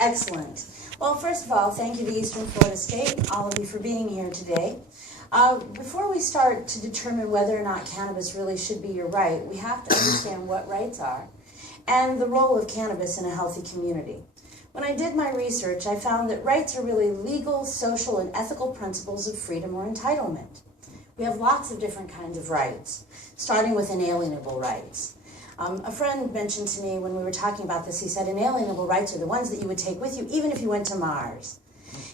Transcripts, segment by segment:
Excellent. Well, first of all, thank you to Eastern Florida State, all of you, for being here today. Before we start to determine whether or not cannabis really should be your right, we have to understand what rights are and the role of cannabis in a healthy community. When I did my research, I found that rights are really legal, social, and ethical principles of freedom or entitlement. We have lots of different kinds of rights, starting with inalienable rights. A friend mentioned to me when we were talking about this, he said inalienable rights are the ones that you would take with you even if you went to Mars.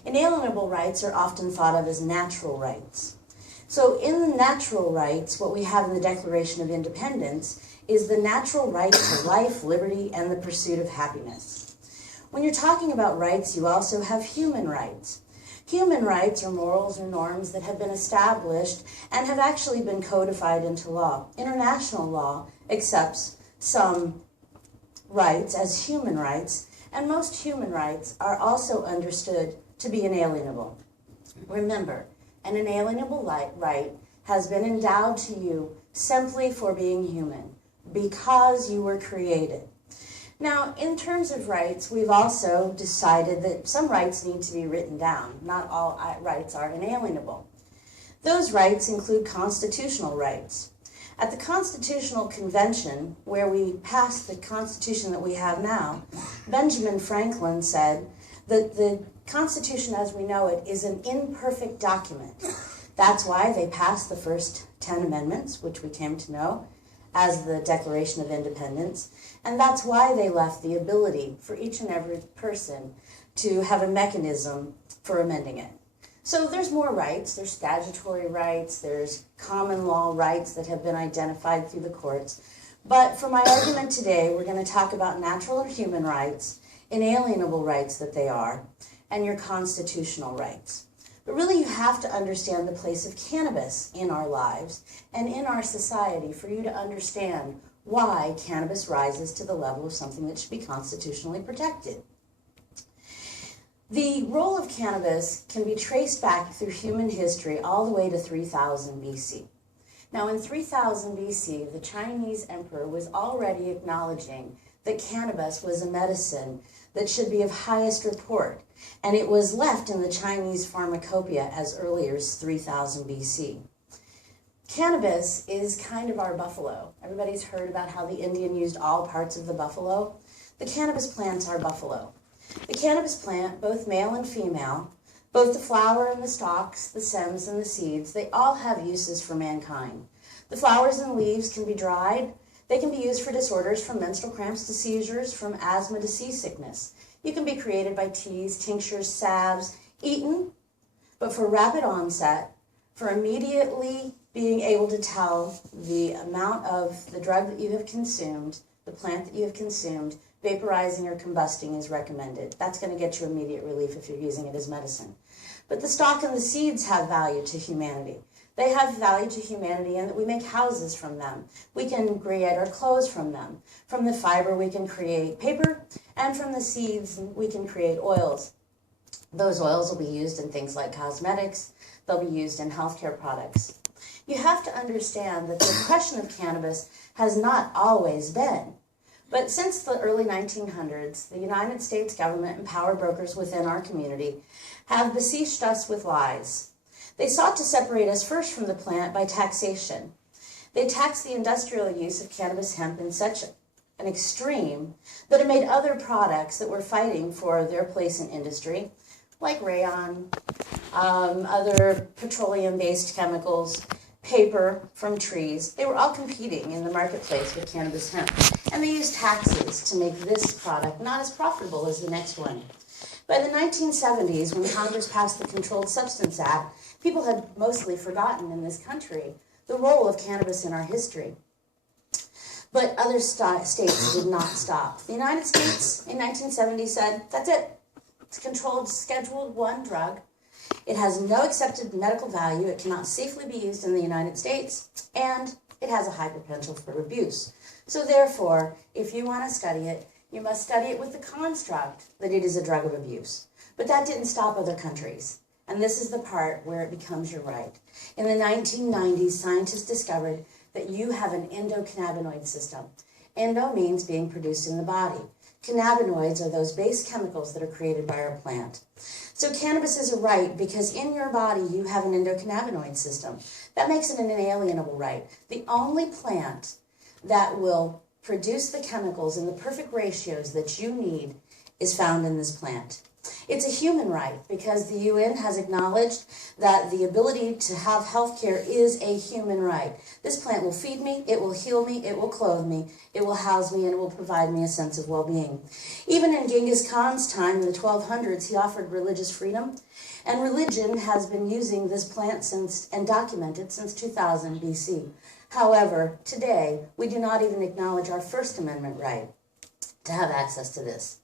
Inalienable rights are often thought of as natural rights. So in the natural rights, what we have in the Declaration of Independence is the natural right to life, liberty, and the pursuit of happiness. When you're talking about rights, you also have human rights. Human rights are morals or norms that have been established and have actually been codified into law. International law accepts some rights as human rights, and most human rights are also understood to be inalienable. Remember, an inalienable right has been endowed to you simply for being human, because you were created. Now, in terms of rights, we've also decided that some rights need to be written down. Not all rights are inalienable. Those rights include constitutional rights. At the Constitutional Convention, where we passed the Constitution that we have now, Benjamin Franklin said that the Constitution as we know it is an imperfect document. That's why they passed the first 10 amendments, which we came to know as the Declaration of Independence, and that's why they left the ability for each and every person to have a mechanism for amending it. So there's more rights. There's statutory rights, there's common law rights that have been identified through the courts. But for my argument today, we're going to talk about natural or human rights, inalienable rights that they are, and your constitutional rights. But really, you have to understand the place of cannabis in our lives and in our society for you to understand why cannabis rises to the level of something that should be constitutionally protected. The role of cannabis can be traced back through human history all the way to 3000 BC. Now, in 3000 BC, the Chinese emperor was already acknowledging that cannabis was a medicine that should be of highest report, and it was left in the Chinese pharmacopoeia as early as 3000 BC. Cannabis is kind of our buffalo. Everybody's heard about how the Indian used all parts of the buffalo. The cannabis plant's our buffalo. The cannabis plant, both male and female, both the flower and the stalks, the stems and the seeds, they all have uses for mankind. The flowers and leaves can be dried. They can be used for disorders from menstrual cramps to seizures, from asthma to seasickness. You can be created by teas, tinctures, salves, eaten, but for rapid onset, for immediately being able to tell the amount of the drug that you have consumed, the plant that you have consumed, vaporizing or combusting is recommended. That's going to get you immediate relief if you're using it as medicine. But the stalk and the seeds have value to humanity. They have value to humanity in that we make houses from them. We can create our clothes from them. From the fiber, we can create paper, and from the seeds, we can create oils. Those oils will be used in things like cosmetics. They'll be used in healthcare products. You have to understand that the question of cannabis has not always been. But since the early 1900s, the United States government and power brokers within our community have besieged us with lies. They sought to separate us first from the plant by taxation. They taxed the industrial use of cannabis hemp in such an extreme that it made other products that were fighting for their place in industry, like rayon, other petroleum-based chemicals, paper from trees. They were all competing in the marketplace with cannabis hemp. And they used taxes to make this product not as profitable as the next one. By the 1970s, when Congress passed the Controlled Substance Act, people had mostly forgotten in this country the role of cannabis in our history. But other states did not stop. The United States in 1970 said, that's it. It's controlled Schedule 1 drug. It has no accepted medical value. It cannot safely be used in the United States. And it has a high potential for abuse. So therefore, if you want to study it, you must study it with the construct that it is a drug of abuse. But that didn't stop other countries. And this is the part where it becomes your right. In the 1990s, scientists discovered that you have an endocannabinoid system. Endo means being produced in the body. Cannabinoids are those base chemicals that are created by our plant. So cannabis is a right because in your body you have an endocannabinoid system. That makes it an inalienable right. The only plant that will produce the chemicals in the perfect ratios that you need is found in this plant. It's a human right because the UN has acknowledged that the ability to have health care is a human right. This plant will feed me, it will heal me, it will clothe me, it will house me, and it will provide me a sense of well-being. Even in Genghis Khan's time in the 1200s, he offered religious freedom, and religion has been using this plant since and documented since 2000 BC. However, today, we do not even acknowledge our First Amendment right to have access to this.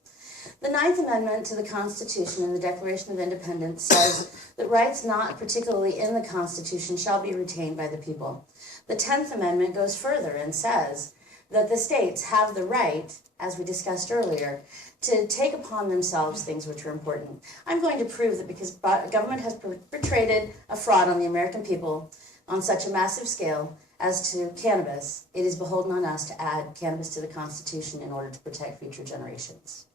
The Ninth Amendment to the Constitution and the Declaration of Independence says that rights not particularly in the Constitution shall be retained by the people. The 10th Amendment goes further and says that the states have the right, as we discussed earlier, to take upon themselves things which are important. I'm going to prove that because government has perpetrated a fraud on the American people on such a massive scale as to cannabis, it is beholden on us to add cannabis to the Constitution in order to protect future generations.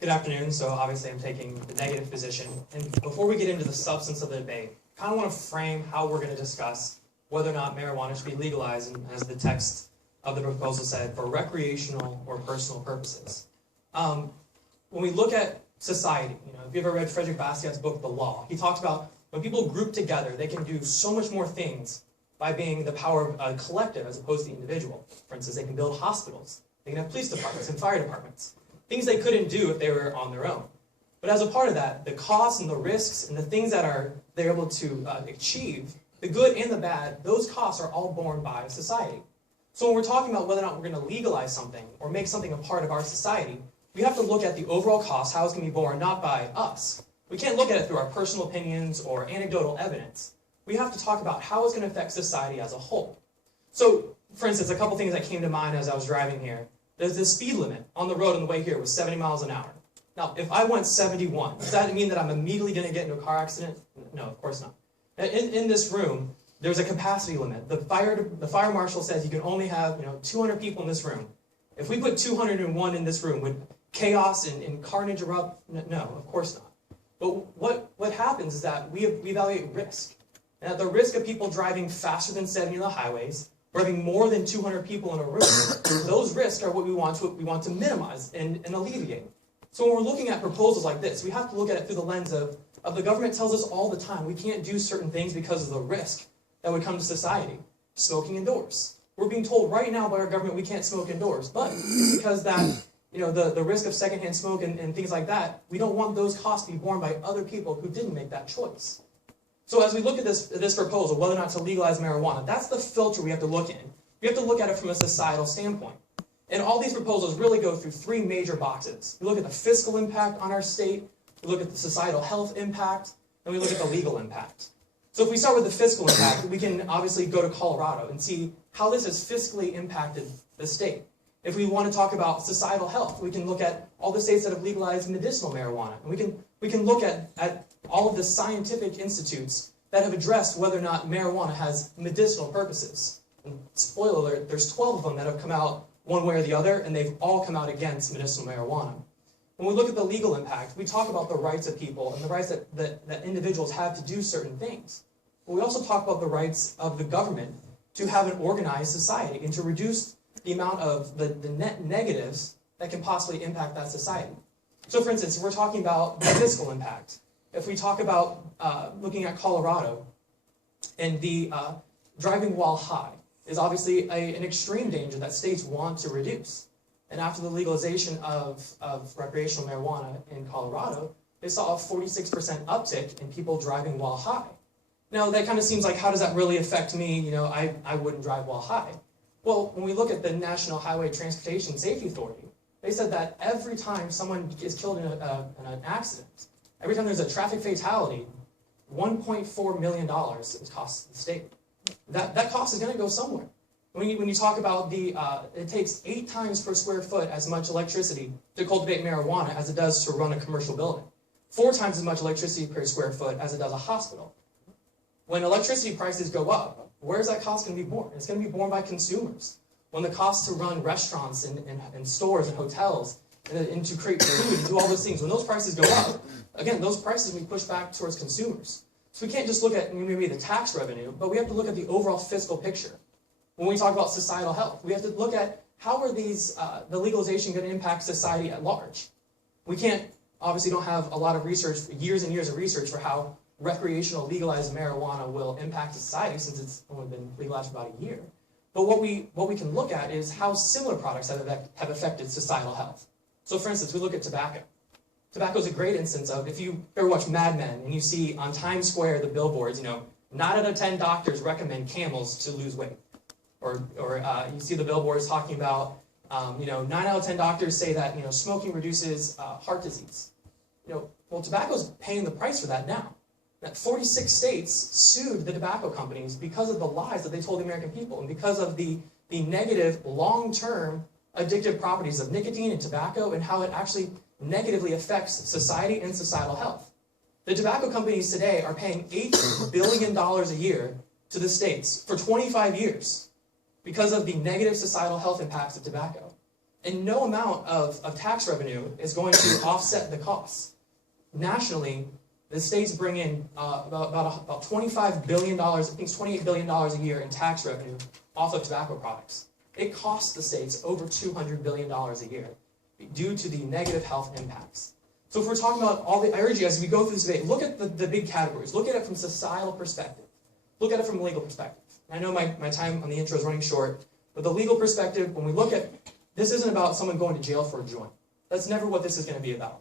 Good afternoon. So obviously I'm taking the negative position. And before we get into the substance of the debate, I kind of want to frame how we're going to discuss whether or not marijuana should be legalized, and as the text of the proposal said, for recreational or personal purposes. When we look at society, if you've ever read Frederick Bastiat's book, The Law, he talks about when people group together, they can do so much more things by being the power of a collective as opposed to the individual. For instance, they can build hospitals, they can have police departments and fire departments. Things they couldn't do if they were on their own. But as a part of that, the costs and the risks and the things that they're able to achieve, the good and the bad, those costs are all borne by society. So when we're talking about whether or not we're going to legalize something or make something a part of our society, we have to look at the overall cost, how it's going to be borne, not by us. We can't look at it through our personal opinions or anecdotal evidence. We have to talk about how it's going to affect society as a whole. So, for instance, a couple things that came to mind as I was driving here. There's this speed limit on the road on the way here was 70 miles an hour. Now, if I went 71, does that mean that I'm immediately going to get into a car accident? No, of course not. In this room, there's a capacity limit. The fire marshal says you can only have 200 people in this room. If we put 201 in this room, would chaos and carnage erupt? No, of course not. But what happens is that we evaluate risk. And at the risk of people driving faster than 70 on the highways, or having more than 200 people in a room, those risks are what we want to minimize and alleviate. So when we're looking at proposals like this, we have to look at it through the lens of the government tells us all the time we can't do certain things because of the risk that would come to society. Smoking indoors. We're being told right now by our government we can't smoke indoors, but because that the risk of secondhand smoke and things like that, we don't want those costs to be borne by other people who didn't make that choice. So as we look at this proposal, whether or not to legalize marijuana, that's the filter we have to look in. We have to look at it from a societal standpoint. And all these proposals really go through three major boxes. We look at the fiscal impact on our state, we look at the societal health impact, and we look at the legal impact. So if we start with the fiscal impact, we can obviously go to Colorado and see how this has fiscally impacted the state. If we want to talk about societal health, we can look at all the states that have legalized medicinal marijuana. And we can look at all of the scientific institutes that have addressed whether or not marijuana has medicinal purposes. And spoiler alert, there's 12 of them that have come out one way or the other, and they've all come out against medicinal marijuana. When we look at the legal impact, we talk about the rights of people and the rights that individuals have to do certain things. But we also talk about the rights of the government to have an organized society and to reduce the amount of the net negatives that can possibly impact that society. So for instance, we're talking about the fiscal impact. If we talk about looking at Colorado, and the driving while high is obviously an extreme danger that states want to reduce. And after the legalization of recreational marijuana in Colorado, they saw a 46% uptick in people driving while high. Now that kind of seems like, how does that really affect me? I wouldn't drive while high. Well, when we look at the National Highway Transportation Safety Authority, they said that every time someone is killed in an accident, every time there's a traffic fatality, $1.4 million it costs the state. That cost is going to go somewhere. When you talk about it takes 8 times per square foot as much electricity to cultivate marijuana as it does to run a commercial building. 4 times as much electricity per square foot as it does a hospital. When electricity prices go up, where is that cost going to be borne? It's going to be borne by consumers. When the cost to run restaurants and stores and hotels and to create food and do all those things, when those prices go up, again, those prices will be pushed back towards consumers. So we can't just look at maybe the tax revenue, but we have to look at the overall fiscal picture. When we talk about societal health, we have to look at how are these, the legalization going to impact society at large. We can't, obviously don't have a lot of research, years and years of research for how recreational legalized marijuana will impact society since it's only been legalized for about a year. But what we can look at is how similar products have affected societal health. So for instance, we look at tobacco. Tobacco is a great instance of, if you ever watch Mad Men and you see on Times Square the billboards, 9 out of 10 doctors recommend Camels to lose weight. Or you see the billboards talking about, 9 out of 10 doctors say that, smoking reduces heart disease. Well, tobacco's paying the price for that now. That 46 states sued the tobacco companies because of the lies that they told the American people and because of the negative long-term addictive properties of nicotine and tobacco and how it actually negatively affects society and societal health. The tobacco companies today are paying $8 billion a year to the states for 25 years because of the negative societal health impacts of tobacco. And no amount of tax revenue is going to offset the costs. Nationally, the states bring in about $25 billion, I think it's $28 billion a year in tax revenue off of tobacco products. It costs the states over $200 billion a year due to the negative health impacts. So if we're talking about I urge you as we go through this debate, look at the big categories. Look at it from societal perspective. Look at it from a legal perspective. I know my time on the intro is running short, but the legal perspective, when we look at, this isn't about someone going to jail for a joint. That's never what this is going to be about.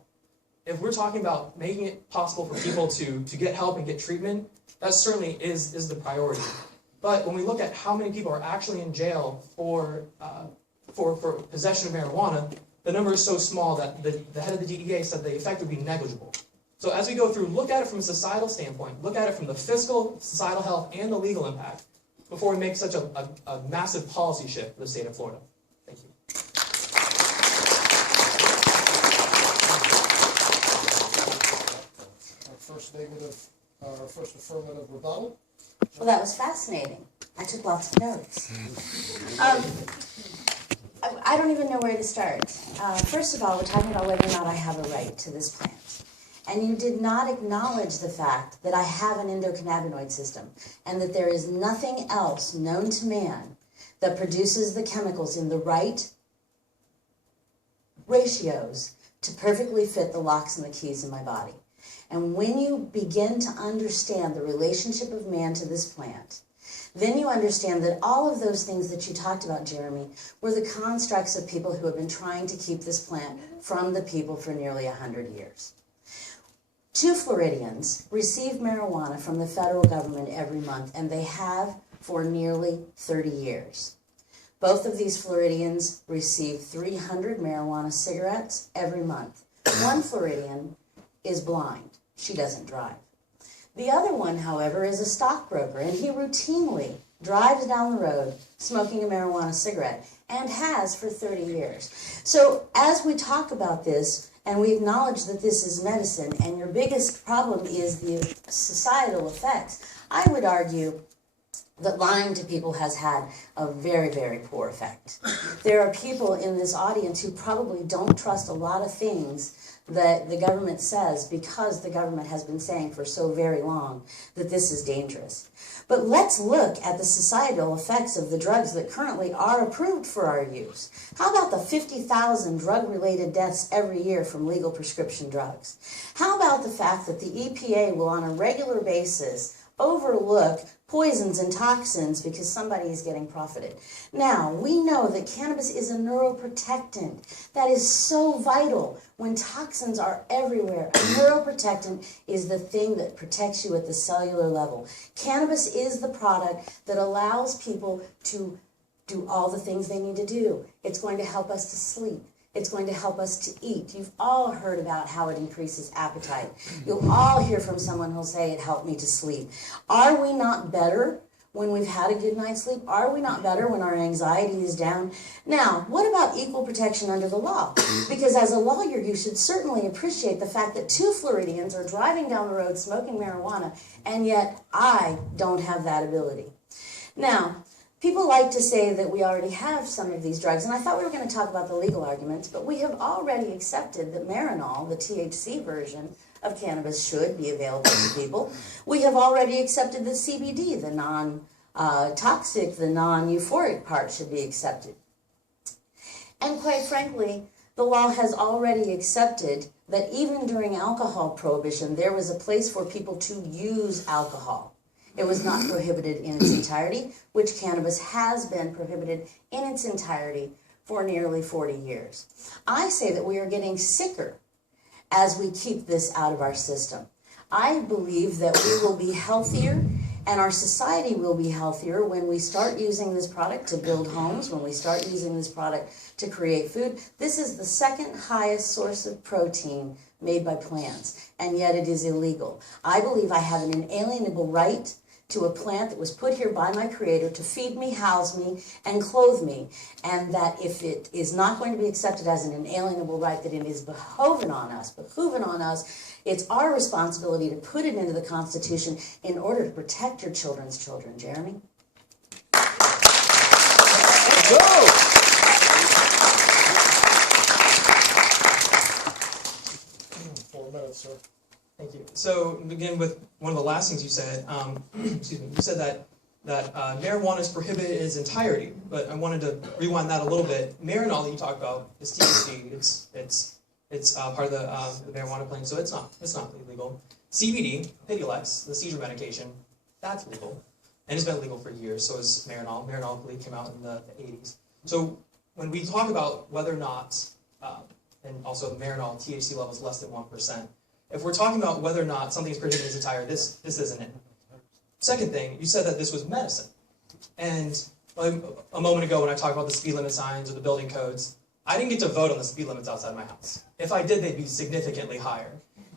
If we're talking about making it possible for people to get help and get treatment, that certainly is the priority. But when we look at how many people are actually in jail for possession of marijuana, the number is so small that the head of the DEA said the effect would be negligible. So as we go through, look at it from a societal standpoint, look at it from the fiscal, societal health, and the legal impact before we make such a massive policy shift for the state of Florida. Thank you. Our first affirmative rebuttal. Well, that was fascinating. I took lots of notes. I don't even know where to start. First of all, we're talking about whether or not I have a right to this plant. And you did not acknowledge the fact that I have an endocannabinoid system and that there is nothing else known to man that produces the chemicals in the right ratios to perfectly fit the locks and the keys in my body. And when you begin to understand the relationship of man to this plant, then you understand that all of those things that you talked about, Jeremy, were the constructs of people who have been trying to keep this plant from the people for nearly 100 years. 2 Floridians receive marijuana from the federal government every month, and they have for nearly 30 years. Both of these Floridians receive 300 marijuana cigarettes every month. One Floridian is blind. She doesn't drive. The other one, however, is a stockbroker, and he routinely drives down the road smoking a marijuana cigarette, and has for 30 years. So as we talk about this, and we acknowledge that this is medicine, and your biggest problem is the societal effects, I would argue that lying to people has had a very, very poor effect. There are people in this audience who probably don't trust a lot of things that the government says because the government has been saying for so very long that this is dangerous. But let's look at the societal effects of the drugs that currently are approved for our use. How about the 50,000 drug-related deaths every year from legal prescription drugs? How about the fact that the EPA will on a regular basis overlook poisons and toxins because somebody is getting profited? Now, we know that cannabis is a neuroprotectant. That is so vital when toxins are everywhere. A neuroprotectant is the thing that protects you at the cellular level. Cannabis is the product that allows people to do all the things they need to do. It's going to help us to sleep. It's going to help us to eat. You've all heard about how it increases appetite. You'll all hear from someone who'll say it helped me to sleep. Are we not better when we've had a good night's sleep? Are we not better when our anxiety is down? Now, what about equal protection under the law? Because as a lawyer, you should certainly appreciate the fact that 2 Floridians are driving down the road smoking marijuana, and yet I don't have that ability. Now, people like to say that we already have some of these drugs, and I thought we were going to talk about the legal arguments, but we have already accepted that Marinol, the THC version of cannabis, should be available to people. We have already accepted that CBD, the non-toxic, the non-euphoric part, should be accepted. And quite frankly, the law has already accepted that even during alcohol prohibition, there was a place for people to use alcohol. It was not prohibited in its entirety, which cannabis has been prohibited in its entirety for nearly 40 years. I say that we are getting sicker as we keep this out of our system. I believe that we will be healthier and our society will be healthier when we start using this product to build homes, when we start using this product to create food. This is the second highest source of protein made by plants, and yet it is illegal. I believe I have an inalienable right to a plant that was put here by my Creator to feed me, house me, and clothe me, and that if it is not going to be accepted as an inalienable right, that it is behooving on us, it's our responsibility to put it into the Constitution in order to protect your children's children. Jeremy? Go! 4 minutes, sir. Thank you. So begin with one of the last things you said. Excuse me. You said that marijuana is prohibited in its entirety, but I wanted to rewind that a little bit. Marinol that you talked about is THC. It's part of the marijuana plant, so it's not illegal. CBD, Pidilex, the seizure medication, that's legal, and it's been legal for years. So is Marinol. Marinol, I believe, came out in the 80s. So when we talk about whether or not, and also Marinol THC levels less than 1%. If we're talking about whether or not something is prohibited in its entirety, this isn't it. Second thing, you said that this was medicine. And a moment ago when I talked about the speed limit signs or the building codes, I didn't get to vote on the speed limits outside my house. If I did, they'd be significantly higher.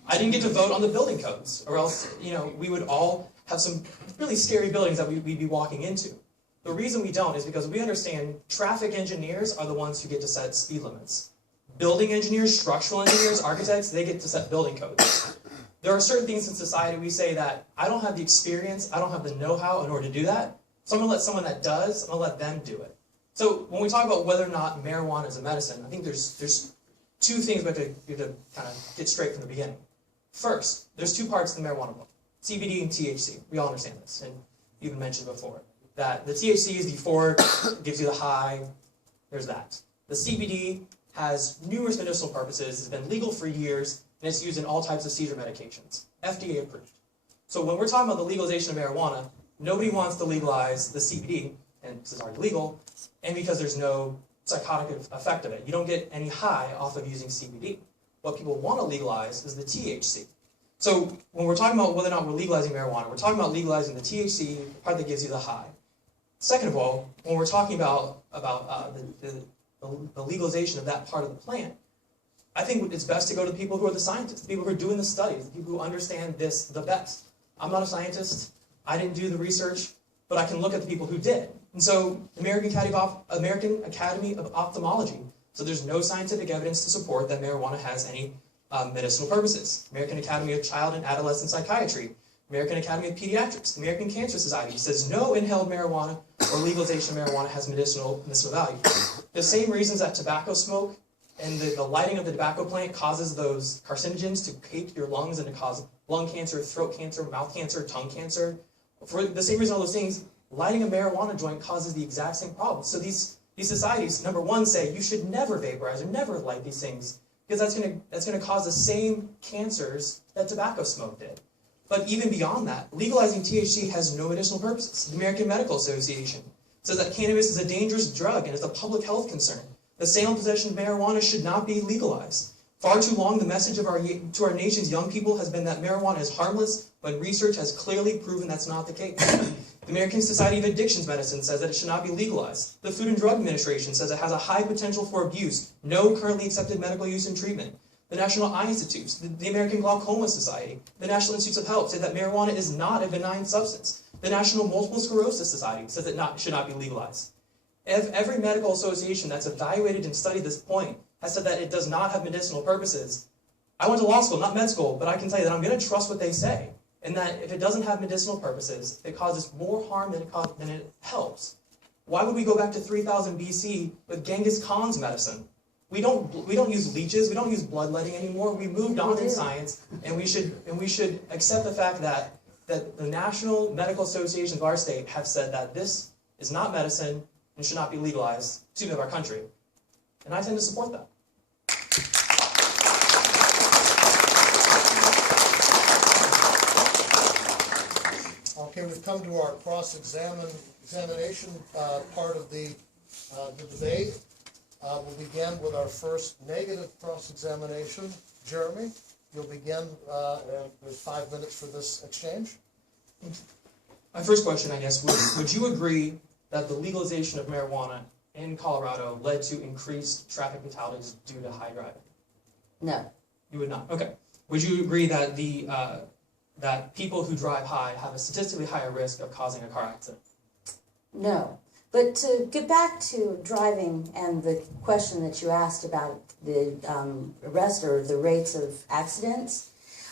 I didn't get to vote on the building codes, or else, we would all have some really scary buildings that we'd be walking into. The reason we don't is because we understand traffic engineers are the ones who get to set speed limits. Building engineers, structural engineers, architects, they get to set building codes. There are certain things in society we say that I don't have the experience, I don't have the know-how in order to do that, so I'm going to let someone that does, I'm going to let them do it. So when we talk about whether or not marijuana is a medicine, I think there's 2 things we have to kind of get straight from the beginning. First, there's 2 parts to the marijuana book, CBD and THC. We all understand this, and you even mentioned before, that the THC is the euphoric, gives you the high, there's that. The CBD has numerous medicinal purposes, has been legal for years, and it's used in all types of seizure medications, FDA approved. So when we're talking about the legalization of marijuana, nobody wants to legalize the CBD, and this is already legal, and because there's no psychotic effect of it. You don't get any high off of using CBD. What people want to legalize is the THC. So when we're talking about whether or not we're legalizing marijuana, we're talking about legalizing the THC, the part that gives you the high. Second of all, when we're talking about the legalization of that part of the plant, I think it's best to go to the people who are the scientists, the people who are doing the studies, the people who understand this the best. I'm not a scientist, I didn't do the research, but I can look at the people who did. And so, American Academy of Ophthalmology, so there's no scientific evidence to support that marijuana has any medicinal purposes. American Academy of Child and Adolescent Psychiatry, American Academy of Pediatrics, the American Cancer Society says no inhaled marijuana or legalization of marijuana has medicinal value. The same reasons that tobacco smoke and the lighting of the tobacco plant causes those carcinogens to cake your lungs and to cause lung cancer, throat cancer, mouth cancer, tongue cancer. For the same reason all those things, lighting a marijuana joint causes the exact same problem. So these societies, number one, say you should never vaporize or never light these things because that's gonna cause the same cancers that tobacco smoke did. But even beyond that, legalizing THC has no medicinal purposes. The American Medical Association says that cannabis is a dangerous drug and is a public health concern. The sale and possession of marijuana should not be legalized. Far too long, the message to our nation's young people has been that marijuana is harmless, when research has clearly proven that's not the case. The American Society of Addictions Medicine says that it should not be legalized. The Food and Drug Administration says it has a high potential for abuse, no currently accepted medical use and treatment. The National Eye Institute, the American Glaucoma Society, the National Institutes of Health say that marijuana is not a benign substance. The National Multiple Sclerosis Society says it should not be legalized. Every medical association that's evaluated and studied this point has said that it does not have medicinal purposes. I went to law school, not med school, but I can tell you that I'm going to trust what they say. And that if it doesn't have medicinal purposes, it causes more harm than it helps. Why would we go back to 3000 BC with Genghis Khan's medicine? We don't use leeches, we don't use bloodletting anymore. We moved on in science, and we should accept the fact that the National Medical Associations of our state have said that this is not medicine and should not be legalized, excuse me, of our country. And I tend to support that. Okay, we've come to our cross-examination part of the debate. We'll begin with our first negative cross-examination. Jeremy, you'll begin. There's 5 minutes for this exchange. My first question, I guess, would you agree that the legalization of marijuana in Colorado led to increased traffic fatalities due to high driving? No. You would not. Okay. Would you agree that that people who drive high have a statistically higher risk of causing a car accident? No. But to get back to driving and the question that you asked about the arrest or the rates of accidents,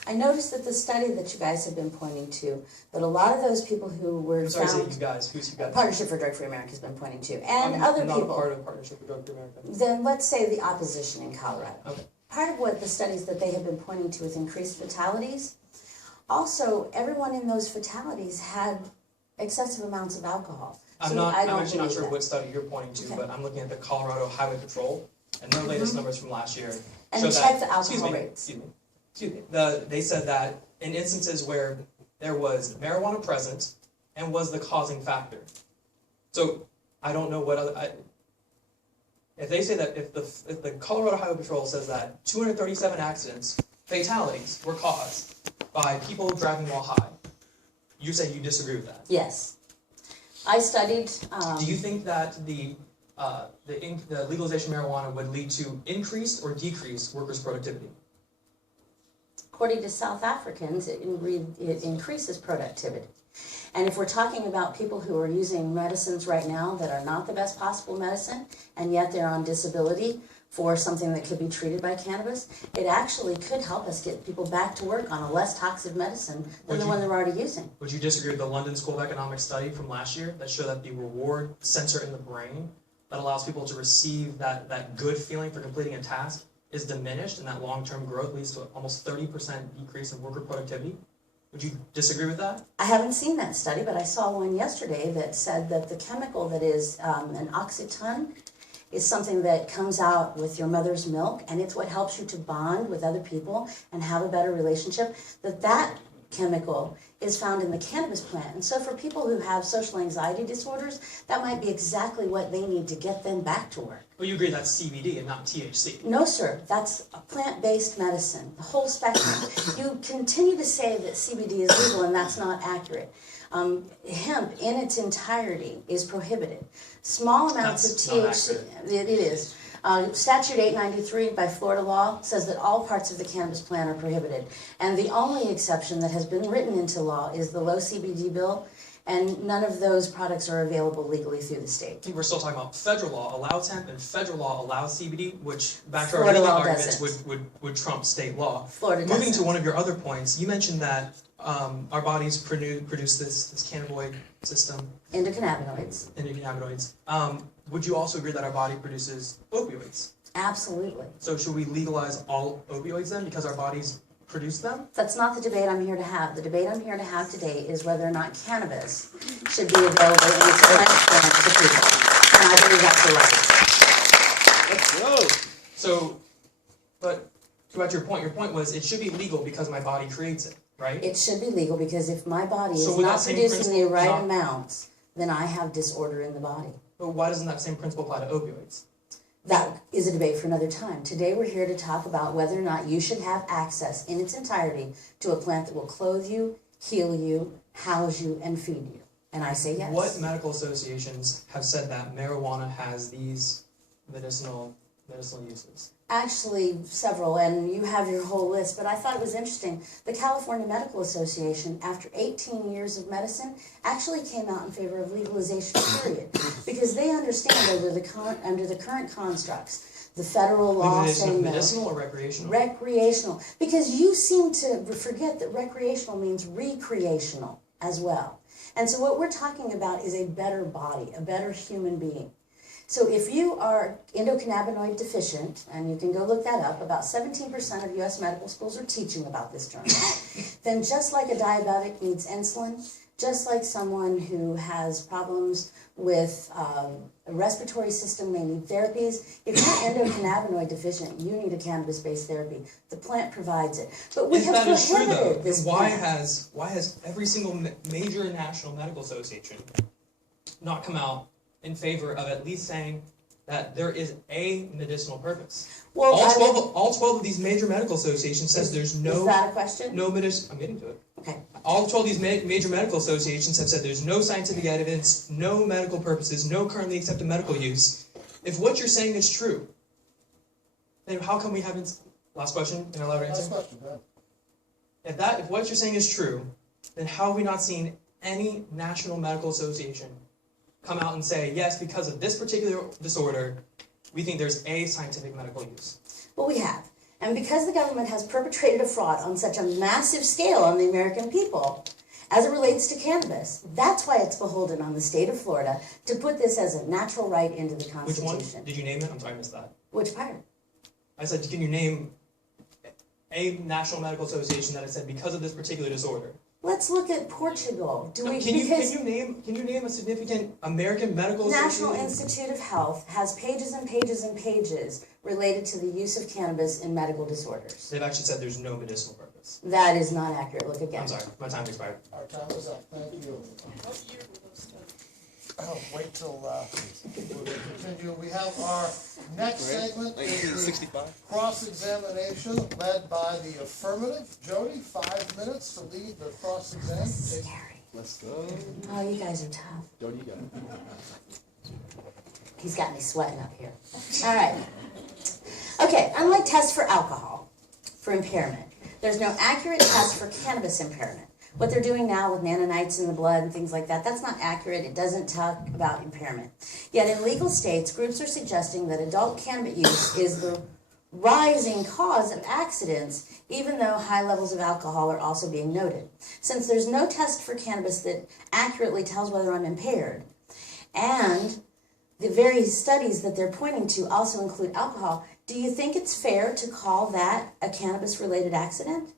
I noticed that the study that you guys have been pointing to, that a lot of those people who were Sorry, found... you guys. Who's you guys? Partnership for Drug Free America has been pointing to, and other I'm not people. a part of Partnership for Drug Free America. Then let's say the opposition in Colorado. Okay. Part of what the studies that they have been pointing to is increased fatalities. Also, everyone in those fatalities had excessive amounts of alcohol. I'm actually not sure what study you're pointing to, Okay. but I'm looking at the Colorado Highway Patrol, and their latest numbers from last year And show check that, the alcohol rates. Excuse me. They said that in instances where there was marijuana present and was the causing factor. So I don't know what other. If they say that if the Colorado Highway Patrol says that 237 accidents, fatalities were caused by people driving while high, you say you disagree with that? Yes. I studied... Do you think that the legalization of marijuana would lead to increased or decreased workers' productivity? According to South Africans, it increases productivity. And if we're talking about people who are using medicines right now that are not the best possible medicine, and yet they're on disability for something that could be treated by cannabis, it actually could help us get people back to work on a less toxic medicine than the one they're already using. Would you disagree with the London School of Economics study from last year that showed that the reward sensor in the brain that allows people to receive that good feeling for completing a task is diminished, and that long-term growth leads to almost 30% decrease in worker productivity? Would you disagree with that? I haven't seen that study, but I saw one yesterday that said that the chemical that is an oxytocin is something that comes out with your mother's milk, and it's what helps you to bond with other people and have a better relationship, that chemical is found in the cannabis plant. And so for people who have social anxiety disorders, that might be exactly what they need to get them back to work. Well, you agree that's CBD and not THC? No, sir. That's a plant-based medicine, the whole spectrum. You continue to say that CBD is legal, and that's not accurate. Hemp in its entirety is prohibited. Small amounts That's of not THC, accurate. it is. Statute 893 by Florida law says that all parts of the cannabis plant are prohibited. And the only exception that has been written into law is the low CBD bill, and none of those products are available legally through the state. I think we're still talking about federal law allows hemp and federal law allows CBD, which back to our Florida legal law arguments doesn't. would trump state law. Florida Moving doesn't. to one of your other points, you mentioned that our bodies produce this cannabinoid system, Endocannabinoids. endocannabinoids. Would you also agree that our body produces opioids? Absolutely. So should we legalize all opioids then because our bodies produce them? That's not the debate I'm here to have. The debate I'm here to have today is whether or not cannabis should be available in its plant form to people. And I believe that's the right. Let's go. So, but to back to your point was it should be legal because my body creates it, right? It should be legal because if my body So is would that not same producing the principle right not- amounts, then I have disorder in the body. But why doesn't that same principle apply to opioids? That is a debate for another time. Today we're here to talk about whether or not you should have access in its entirety to a plant that will clothe you, heal you, house you, and feed you. And I say yes. What medical associations have said that marijuana has these medicinal medicinal uses? Actually, several, and you have your whole list, but I thought it was interesting. The California Medical Association, after 18 years of medicine, actually came out in favor of legalization, period, because they understand under the current constructs, the federal law Legalization saying of no. medicinal or recreational? Recreational, because you seem to forget that recreational means recreational as well. And so what we're talking about is a better body, a better human being. So if you are endocannabinoid deficient, and you can go look that up, about 17% of U.S. medical schools are teaching about this term, then just like a diabetic needs insulin, just like someone who has problems with a respiratory system, may need therapies, if you're endocannabinoid deficient, you need a cannabis-based therapy. The plant provides it. But we have prohibited this then why plant. has every single major national medical association not come out in favor of at least saying that there is a medicinal purpose? Well, all 12 of these major medical associations says there's no... Is that a question? No medicinal... I'm getting to it. Okay. All 12 of these major medical associations have said there's no scientific evidence, no medical purposes, no currently accepted medical use. If what you're saying is true, then how come we haven't... Last question, and allowed to answer? Last question, go ahead. If what you're saying is true, then how have we not seen any national medical association come out and say, yes, because of this particular disorder, we think there's a scientific medical use? Well, we have. And because the government has perpetrated a fraud on such a massive scale on the American people, as it relates to cannabis, that's why it's beholden on the state of Florida to put this as a natural right into the Constitution. Which one? Did you name it? I'm sorry, I missed that. Which part? I said, can you name a national medical association that has said because of this particular disorder? Let's look at Portugal. Can you name a significant American medical National association? Institute of Health has pages and pages and pages related to the use of cannabis in medical disorders. They've actually said there's no medicinal purpose. That is not accurate. Look again. I'm sorry, my time expired. Our time is up, thank you. What year were those done? Wait till we continue. We have our next segment, is the 1965. cross-examination led by the affirmative. Jody, 5 minutes to lead the cross-exam. Scary. Let's go. Oh, you guys are tough. Jody, you got it. He's got me sweating up here. All right. Okay, unlike tests for alcohol, for impairment, there's no accurate test for cannabis impairment. What they're doing now with nanonites in the blood and things like that, that's not accurate. It doesn't talk about impairment. Yet in legal states, groups are suggesting that adult cannabis use is the rising cause of accidents, even though high levels of alcohol are also being noted. Since there's no test for cannabis that accurately tells whether I'm impaired, and the very studies that they're pointing to also include alcohol, do you think it's fair to call that a cannabis-related accident?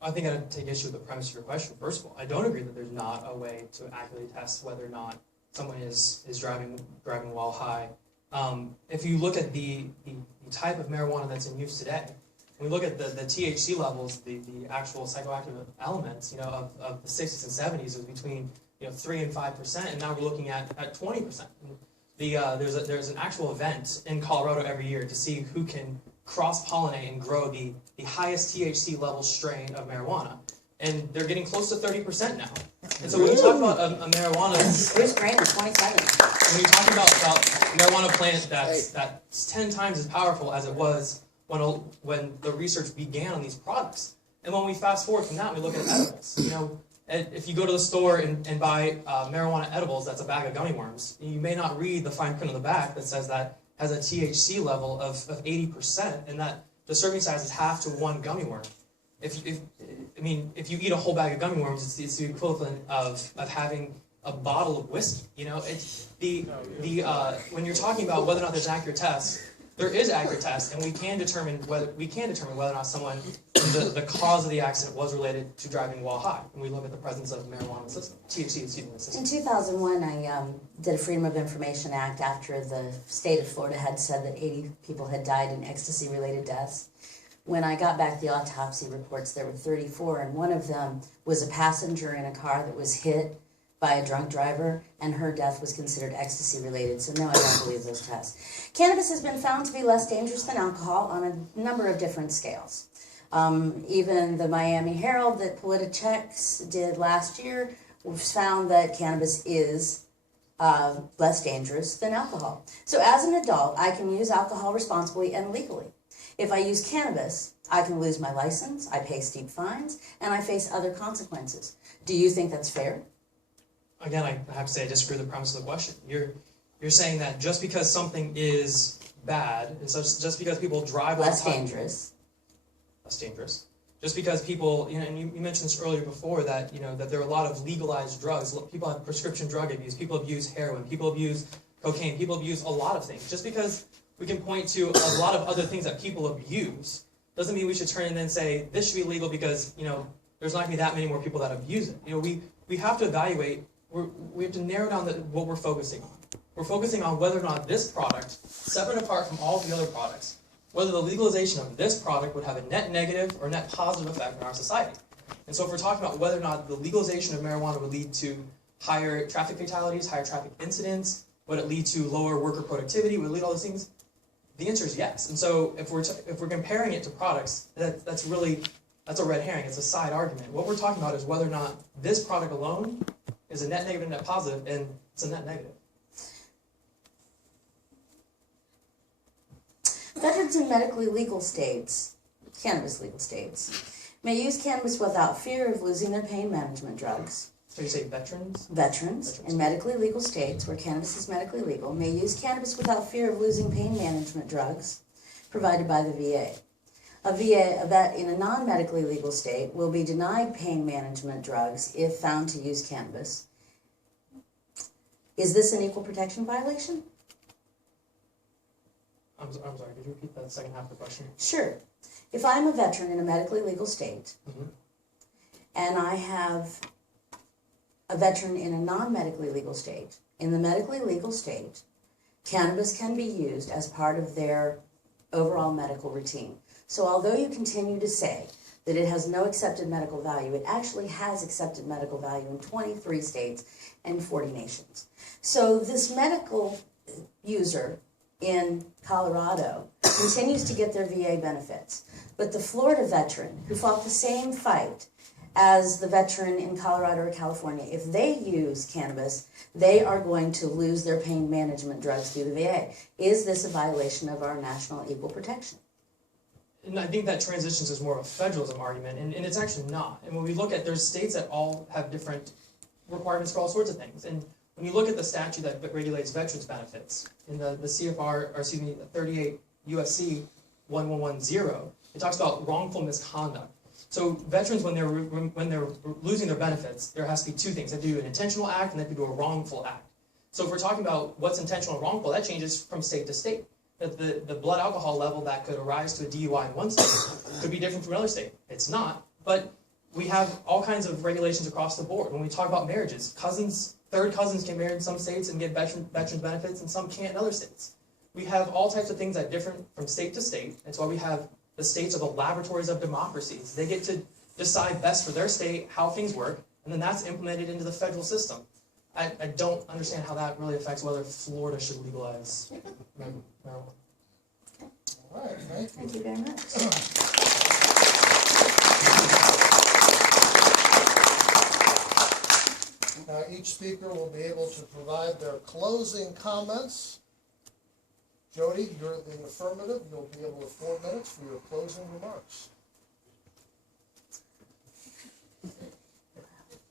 I think I'd take issue with the premise of your question. First of all, I don't agree that there's not a way to accurately test whether or not someone is driving while high. If you look at the type of marijuana that's in use today, when we look at the THC levels, the actual psychoactive elements, of the 60s and 70s, it was between 3 and 5%, and now we're looking at 20%. There's an actual event in Colorado every year to see who can cross-pollinate and grow the highest THC level strain of marijuana. And they're getting close to 30% now. And so when you talk about a marijuana... Bruce Graham is 27. When you're talking about marijuana plant that's 10 times as powerful as it was when the research began on these products. And when we fast forward from that, we look at edibles. If you go to the store and buy marijuana edibles, that's a bag of gummy worms. You may not read the fine print on the back that says that has a THC level of 80%, and that the serving size is half to 1 gummy worm. If you eat a whole bag of gummy worms, it's the equivalent of having a bottle of whiskey. When you're talking about whether or not there's an accurate test, there is accurate test, and we can determine whether or not someone the cause of the accident was related to driving while high. And we look at the presence of marijuana in the system, THC, in the system. In 2001, I did a Freedom of Information Act after the state of Florida had said that 80 people had died in ecstasy-related deaths. When I got back the autopsy reports, there were 34, and one of them was a passenger in a car that was hit by a drunk driver, and her death was considered ecstasy-related, so no, I don't believe those tests. Cannabis has been found to be less dangerous than alcohol on a number of different scales. Even the Miami Herald that Politichecks did last year found that cannabis is less dangerous than alcohol. So as an adult, I can use alcohol responsibly and legally. If I use cannabis, I can lose my license, I pay steep fines, and I face other consequences. Do you think that's fair? Again, I have to say I disagree with the premise of the question. You're saying that just because something is bad, and so just because people drive Less dangerous. less dangerous. Just because people, and you mentioned this earlier before, that that there are a lot of legalized drugs. People have prescription drug abuse. People abuse heroin. People abuse cocaine. People abuse a lot of things. Just because we can point to a lot of other things that people abuse doesn't mean we should turn and then say this should be legal because there's not going to be that many more people that abuse it. We have to evaluate. We have to narrow down what we're focusing on. We're focusing on whether or not this product, separate apart from all the other products, whether the legalization of this product would have a net negative or net positive effect on our society. And so if we're talking about whether or not the legalization of marijuana would lead to higher traffic fatalities, higher traffic incidents, would it lead to lower worker productivity, would it lead to all those things? The answer is yes. And so if we're comparing it to products, that's a red herring. It's a side argument. What we're talking about is whether or not this product alone is a net negative and net positive, and it's a net negative. Veterans in medically legal states, cannabis legal states, may use cannabis without fear of losing their pain management drugs. So you say veterans? Veterans in medically legal states where cannabis is medically legal may use cannabis without fear of losing pain management drugs provided by the VA. A vet in a non-medically legal state will be denied pain management drugs if found to use cannabis. Is this an equal protection violation? I'm sorry, could you repeat that second half of the question? Sure. If I'm a veteran in a medically legal state, and I have a veteran in a non-medically legal state, in the medically legal state, cannabis can be used as part of their overall medical routine. So although you continue to say that it has no accepted medical value, it actually has accepted medical value in 23 states and 40 nations. So this medical user in Colorado continues to get their VA benefits. But the Florida veteran who fought the same fight as the veteran in Colorado or California, if they use cannabis, they are going to lose their pain management drugs through the VA. Is this a violation of our national equal protection? And I think that transitions is more of a federalism argument, and it's actually not. And when we look at, there's states that all have different requirements for all sorts of things. And when you look at the statute that regulates veterans benefits, in the CFR, or excuse me, 38 USC 1110, it talks about wrongful misconduct. So veterans, when they're losing their benefits, there has to be two things. They have to do an intentional act and they have to do a wrongful act. So if we're talking about what's intentional and wrongful, that changes from state to state. The blood alcohol level that could arise to a DUI in one state could be different from another state. It's not, but we have all kinds of regulations across the board. When we talk about marriages, third cousins can marry in some states and get veterans benefits, and some can't in other states. We have all types of things that differ from state to state. That's why we have the states are the laboratories of democracies. They get to decide best for their state how things work, and then that's implemented into the federal system. I don't understand how that really affects whether Florida should legalize marijuana. All right, thank you. Thank you very much. Now, each speaker will be able to provide their closing comments. Jody, you're in the affirmative. You'll be able to have 4 minutes for your closing remarks.